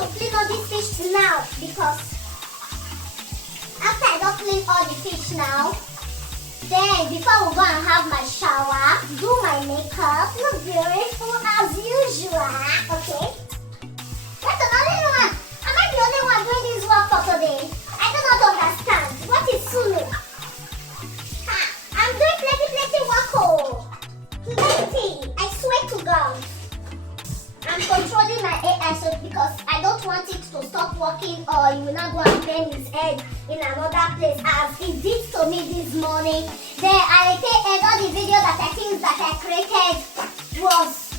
to clean all these fish now because after I don't clean all the fish now, then before we go and have my shower, do my makeup, look beautiful as usual. Okay? That's the only one. Am I the only one doing this work for today? I do not understand. What is Sulu? I'm doing plenty work. Oh. Plenty. I swear to God. I'm controlling my AI so because I don't want it to stop working or you will not go and bend his head in another place as it did to me this morning. Then I and all the video that I think that I created was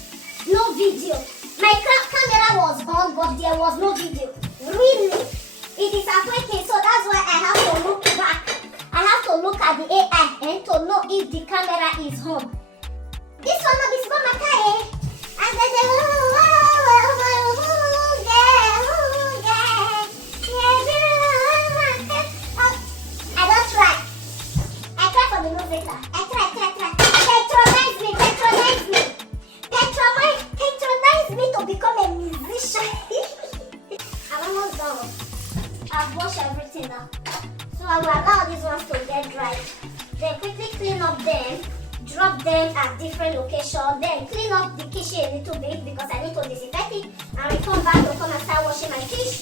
no video. My camera was on but there was no video. Really? It is affecting, so that's why I have to look back. I have to look at the AI and to know if the camera is on. This one is for my car. And then I don't try. I try for the music. I try. Patronize me to become a musician. I'm almost done. I've washed everything now. So I will allow these ones to get dry. Then quickly clean up them. Drop them at different locations, then clean up the kitchen a little bit because I need to disinfect it and return back to come and start washing my fish.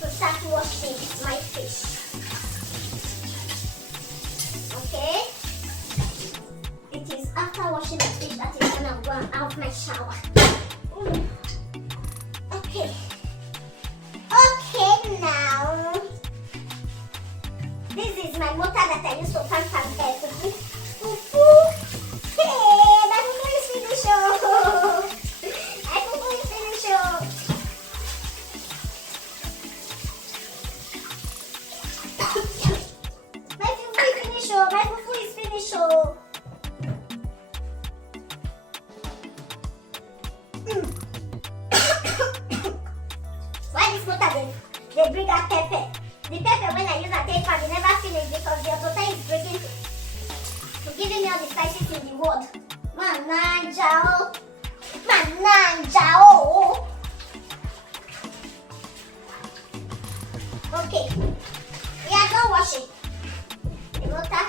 To start washing my fish. Okay? It is after washing the fish that is when I'm going to have my shower. Okay. Okay, now. This is my motor that I use to pump and air. Hey, my fufu is finished. My fufu is finished. My fufu is finished. My fufu is finished. Why this motor they bring out pepper? The pepper when I use a tailor, they never finish because the auto is breaking to giving me all the spices in the world. Mananjao. Okay. We are done washing. The motor,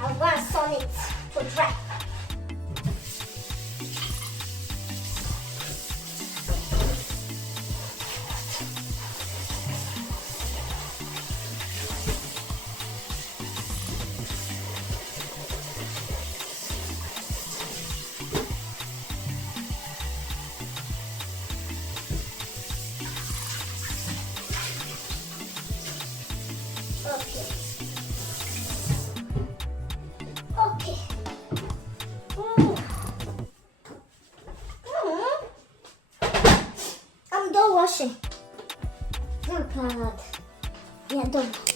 I'll go and sun it to dry. Okay. I'm done washing. Oh God. Yeah, done.